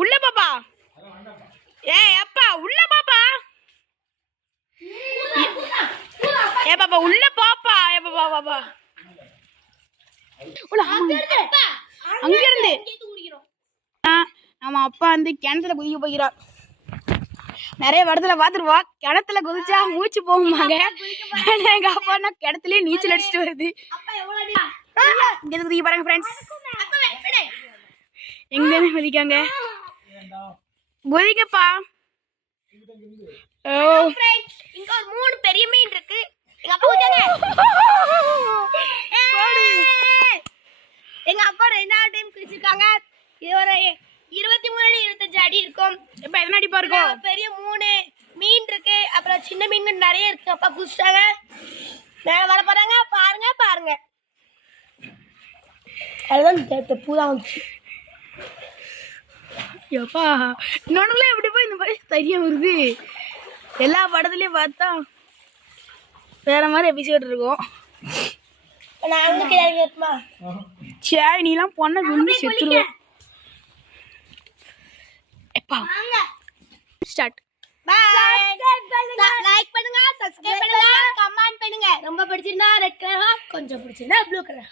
உள்ள பாப்பா. ஏய் அப்பா உள்ள பாப்பா. ஏ பாப்பா உள்ள பாப்பா. ஏ பாப்பா பாப்பா. உள்ள அங்க இருந்து. நம்ம அப்பா வந்து கிணத்துல குதிக்க போகிறார். நிறைய இடத்துல பாத்துருவா. கிணத்துல குதிச்சா மூச்சு போகுமாங்க. எங்க அப்பா கிணத்துலயே நீச்சல் அடிச்சுட்டு வருது. இங்க இருந்து குதிக்க பாருங்க ஃப்ரெண்ட்ஸ். எங்க இருந்து குதிக்காங்க. குதிக்கப்பா. ஓ இங்க ஒரு 3 பெரிய மீன் இருக்கு. எங்க அப்பா குதிச்சாங்க. எங்க அப்பா 2வது டைம் குதிச்சிருக்காங்க. இது ஒரு 23 25 அடி இருக்கும். இப்ப எத்தனை அடிப்பா இருக்கும்? பெரிய 3 மீன் இருக்கு. அப்புறம் சின்ன மீன்கள் நிறைய இருக்கு. அப்பா குதிச்சிட்டாங்க. மேல வர போறாங்க. பாருங்க பாருங்க. அதுதான் பூதான் வந்துச்சு. எப்பா நடுவுல எப்படி போய் இந்த மாதிரி தைரியம் வருது? எல்லா படத்துலயும் பார்த்தா வேற மாதிரி எபிசோட் இருக்கும். சரி நீ எல்லாம் பொண்ணை விழுந்து செத்துருவோம். ஸ்டார்ட். லைக் பண்ணுங்க, சப்ஸ்கிரைப் பண்ணுங்க, கமெண்ட் பண்ணுங்க. ரொம்ப பிடிச்சிருந்தா ரெட் கலர், கொஞ்சம் பிடிச்சிருந்தா ப்ளூ கலர்.